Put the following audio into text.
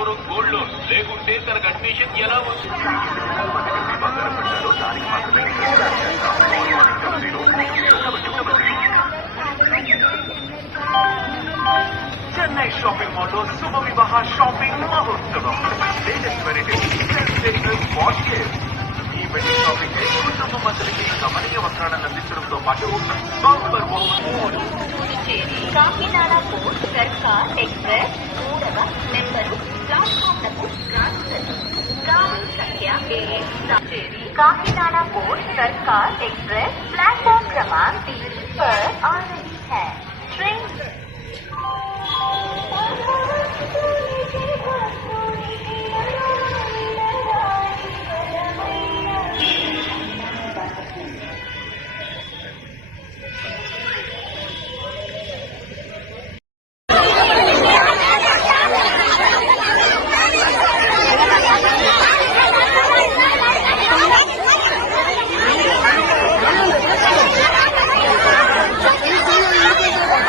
Anantapuram gold loan లేకుంటే తనకు admission ఎలా వస్తుంది? చెన్నై షాపింగ్ మాల్ లో శుభ వివాహ షాపింగ్ మహోత్సవం. లేటెస్ట్ వెరైటీస్ ఈ వెడ్డింగ్ షాపింగ్ కుటుంబ మంత్రికి గమనీయ వస్త్రాలను అందించడంతో పాటు బంపర్ కాకినాడ పోర్ట్ సర్కార్ ఎక్స్ప్రెస్ 3వ నెంబరు ప్లాట్ఫామ్లకు ట్రాన్స్ఫర్ గాడి సంఖ్య కాకినాడ పోర్ట్ సర్కార్ ఎక్స్ప్రెస్ ప్లాట్ఫామ్ क्रमांक